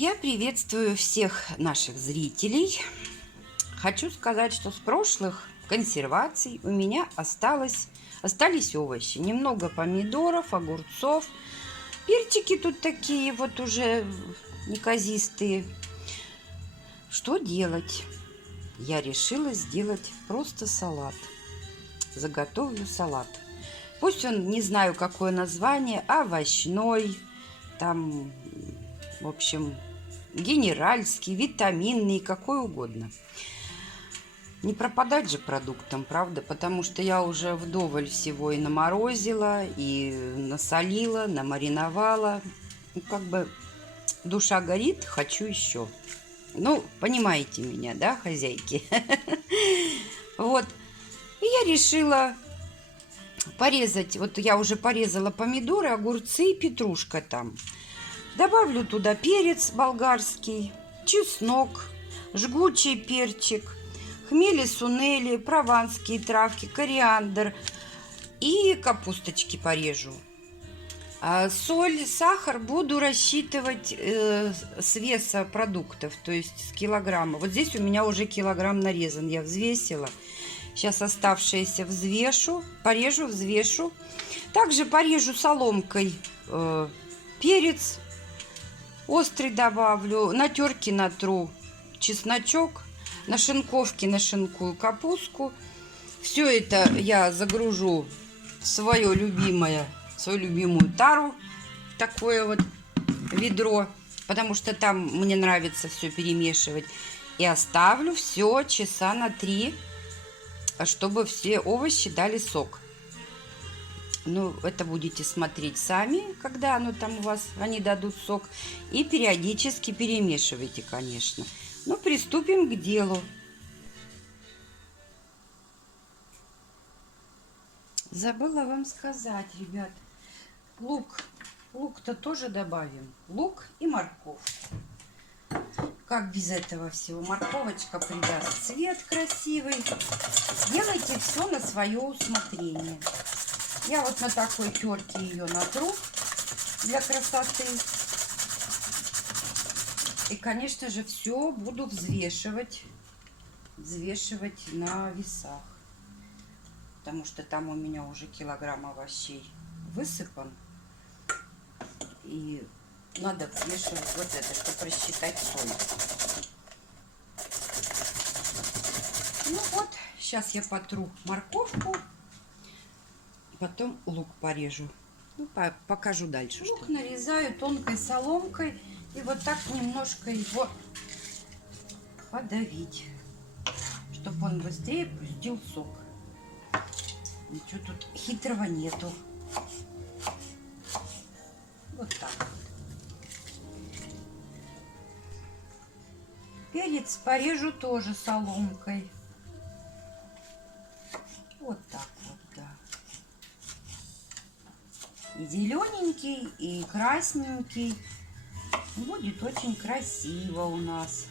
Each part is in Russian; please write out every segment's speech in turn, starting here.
Я приветствую всех наших зрителей. Хочу сказать, что с прошлых консерваций у меня остались овощи. Немного помидоров, огурцов. Перчики тут такие вот уже неказистые. Что делать? Я решила сделать просто салат. Заготовлю салат. Пусть он, не знаю какое название, овощной, там, в общем, генеральский, витаминный, какой угодно. Не пропадать же продуктам, правда? Потому что я уже вдоволь всего и наморозила, и насолила, намариновала. Ну, как бы душа горит, хочу еще. Ну, понимаете меня, да, хозяйки? Вот. И я решила порезать. Вот я уже порезала помидоры, огурцы и петрушка там. Добавлю туда перец болгарский, чеснок, жгучий перчик, хмели-сунели, прованские травки, кориандр и капусточки порежу. Соль, сахар буду рассчитывать с веса продуктов, то есть с килограмма. Вот здесь у меня уже килограмм нарезан, я взвесила. Сейчас оставшиеся взвешу, порежу, взвешу. Также порежу соломкой перец. Острый добавлю, на терке натру чесночок, на шинковке нашинкую капустку. Все это я загружу в свою любимую тару, такое вот ведро, потому что там мне нравится все перемешивать. И оставлю все часа на 3, чтобы все овощи дали сок. Ну, это будете смотреть сами, когда оно там у вас, они дадут сок. И периодически перемешивайте, конечно. Ну, приступим к делу. Забыла вам сказать, ребят. Лук-то тоже добавим. Лук и морковь. Как без этого всего? Морковочка придаст цвет красивый. Делайте все на свое усмотрение. Я вот на такой терке ее натру для красоты. И, конечно же, все буду взвешивать на весах. Потому что там у меня уже килограмм овощей высыпан. И надо взвешивать вот это, чтобы рассчитать соль. Ну вот, сейчас я потру морковку. Потом лук порежу. Ну, покажу дальше. Лук нарезаю тонкой соломкой. И вот так немножко его подавить. Чтобы он быстрее пустил сок. Ничего тут хитрого нету. Вот так вот. Перец порежу тоже соломкой. Вот так вот, да. И зелененький, и красненький. Будет очень красиво у нас.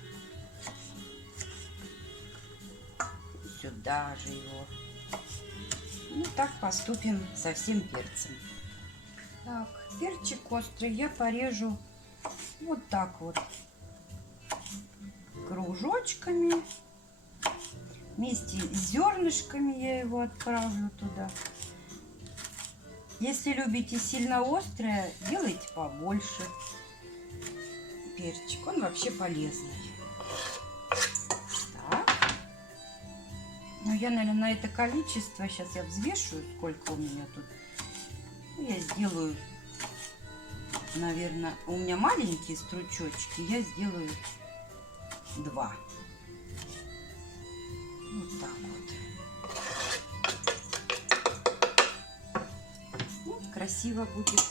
Сюда же его. Ну, так поступим со всем перцем. Так, перчик острый я порежу вот так вот. Кружочками. Вместе с зернышками я его отправлю туда. Если любите сильно острое, делайте побольше. Перчик, он вообще полезный. Так. Ну, я, наверное, на это количество, сейчас я взвешу, сколько у меня тут. Я сделаю, наверное, у меня маленькие стручочки, я сделаю 2. Вот так вот. Вот, красиво будет.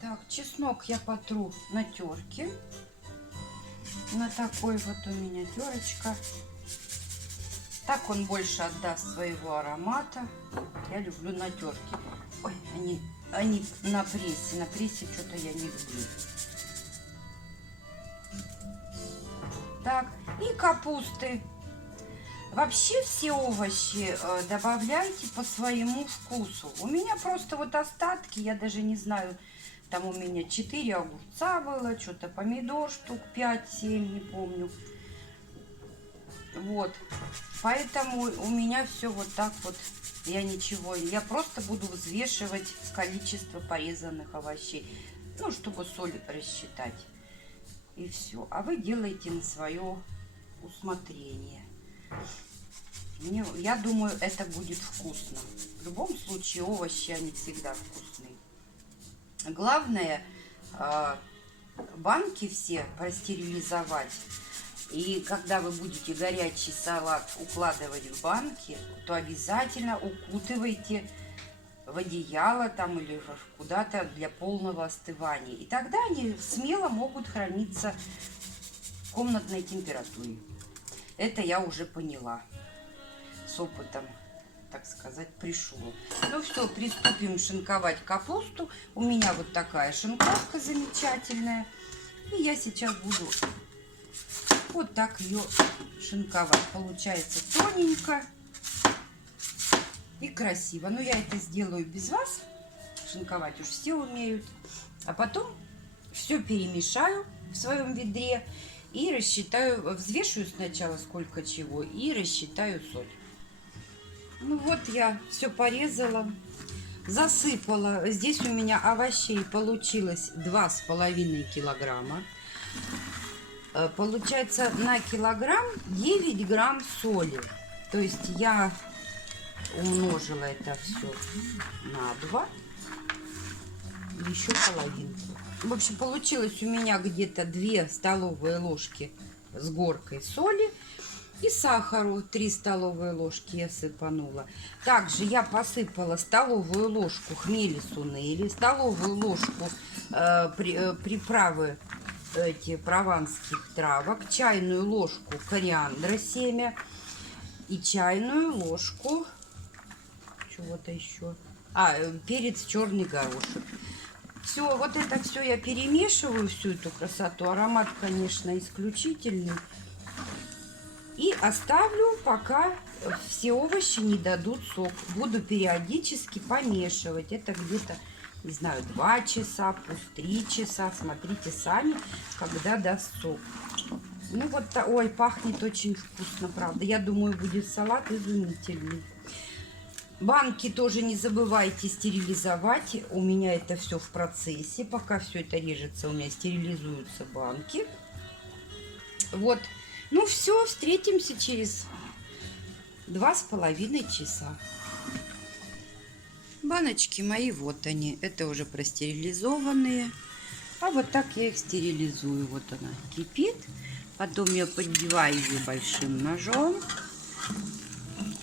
Так, чеснок я потру на терке. На такой вот у меня терочка. Так он больше отдаст своего аромата. Я люблю на терке. Ой, они на прессе. На прессе что-то я не люблю. Так, и капусты. Вообще все овощи добавляйте по своему вкусу. У меня просто вот остатки, я даже не знаю, Там у меня 4 огурца было, что-то помидор штук 5-7, не помню. Вот. Поэтому у меня все вот так вот. Я просто буду взвешивать количество порезанных овощей. Ну, чтобы соль рассчитать. И все. А вы делаете на свое усмотрение. Я думаю, это будет вкусно. В любом случае, овощи, они всегда вкусные. Главное, банки все простерилизовать. И когда вы будете горячий салат укладывать в банки, то обязательно укутывайте в одеяло там или куда-то для полного остывания. И тогда они смело могут храниться в комнатной температуре. Это я уже поняла. С опытом, так сказать, пришло. Ну все, приступим шинковать капусту. У меня вот такая шинковка замечательная. И я сейчас буду вот так ее шинковать. Получается тоненько и красиво. Но я это сделаю без вас. Шинковать уж все умеют. А потом все перемешаю в своем ведре и рассчитаю, взвешиваю сначала сколько чего и рассчитаю соль. Ну вот я все порезала, засыпала. Здесь у меня овощей получилось 2,5 килограмма. Получается на килограмм 9 грамм соли. То есть я умножила это все на 2. Еще половинку. В общем, получилось у меня где-то 2 столовые ложки с горкой соли. И сахару 3 столовые ложки я сыпанула. Также я посыпала столовую ложку хмели-сунели, столовую ложку приправы прованских травок, чайную ложку кориандра семя и чайную ложку чего-то еще. Перец черный горошек. Все, вот это все я перемешиваю, всю эту красоту. Аромат, конечно, исключительный. И оставлю, пока все овощи не дадут сок. Буду периодически помешивать. Это где-то, не знаю, 2 часа, пусть 3 часа. Смотрите сами, когда даст сок. Ну вот, ой, пахнет очень вкусно, правда. Я думаю, будет салат изумительный. Банки тоже не забывайте стерилизовать. У меня это все в процессе. Пока все это режется, у меня стерилизуются банки. Вот. Ну все, встретимся через 2,5 часа. Баночки мои, вот они. Это уже простерилизованные. А вот так я их стерилизую. Вот она кипит. Потом я поддеваю ее большим ножом.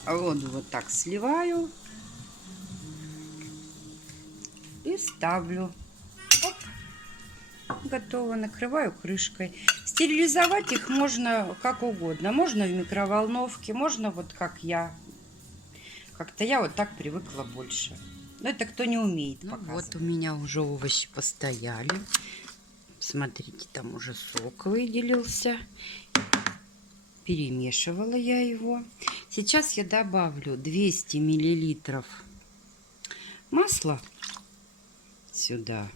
Воду вот так сливаю. И ставлю. Оп. Готово. Накрываю крышкой. Стерилизовать их можно как угодно. Можно в микроволновке, можно вот как я. Как-то я вот так привыкла больше. Но это кто не умеет показывать. Вот у меня уже овощи постояли. Смотрите, там уже сок выделился. Перемешивала я его. Сейчас я добавлю 200 миллилитров масла сюда.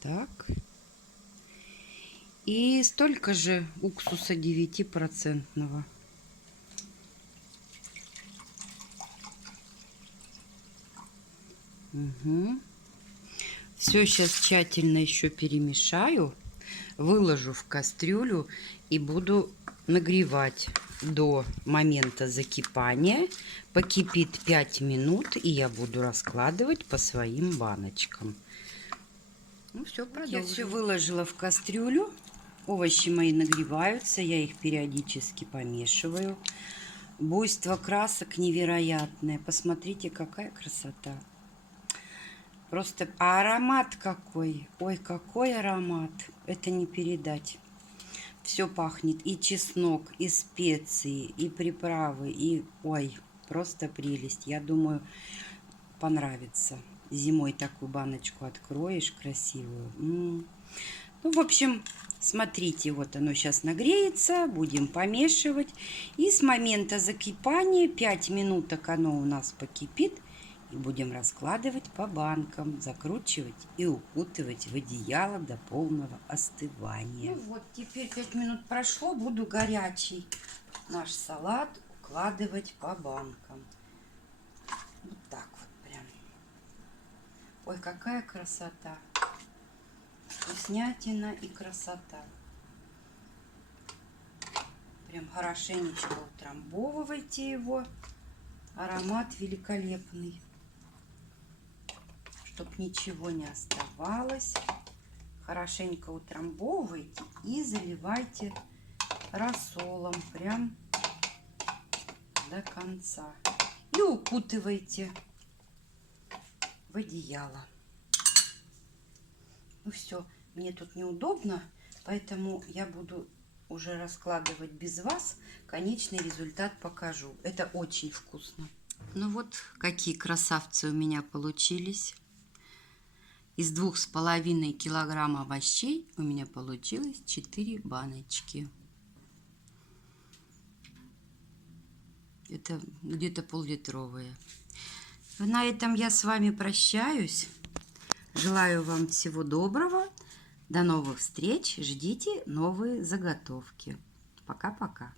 Так. И столько же уксуса 9%. Угу. Все сейчас тщательно еще перемешаю. Выложу в кастрюлю и буду нагревать до момента закипания. Покипит 5 минут, и я буду раскладывать по своим баночкам. Ну все, продолжим. Я все выложила в кастрюлю. Овощи мои нагреваются, я их периодически помешиваю. Буйство красок невероятное. Посмотрите, какая красота. Просто аромат какой. Ой, какой аромат. Это не передать. Все пахнет. И чеснок, и специи, и приправы, и... Ой, просто прелесть. Я думаю, понравится. Зимой такую баночку откроешь красивую. Ну, в общем, смотрите, вот оно сейчас нагреется. Будем помешивать. И с момента закипания 5 минуток оно у нас покипит. И будем раскладывать по банкам, закручивать и укутывать в одеяло до полного остывания. Ну вот, теперь 5 минут прошло, буду горячий наш салат укладывать по банкам. Вот так вот прям. Ой, какая красота! Вкуснятина и красота. Прям хорошенечко утрамбовывайте его. Аромат великолепный. Чтоб ничего не оставалось. Хорошенько утрамбовывайте и заливайте рассолом прям до конца. И укутывайте в одеяло. Ну все, мне тут неудобно, поэтому я буду уже раскладывать без вас. Конечный результат покажу. Это очень вкусно. Ну вот, какие красавцы у меня получились. Из 2,5 килограмма овощей у меня получилось 4 баночки. Это где-то пол-литровые. На этом я с вами прощаюсь. Желаю вам всего доброго. До новых встреч. Ждите новые заготовки. Пока-пока.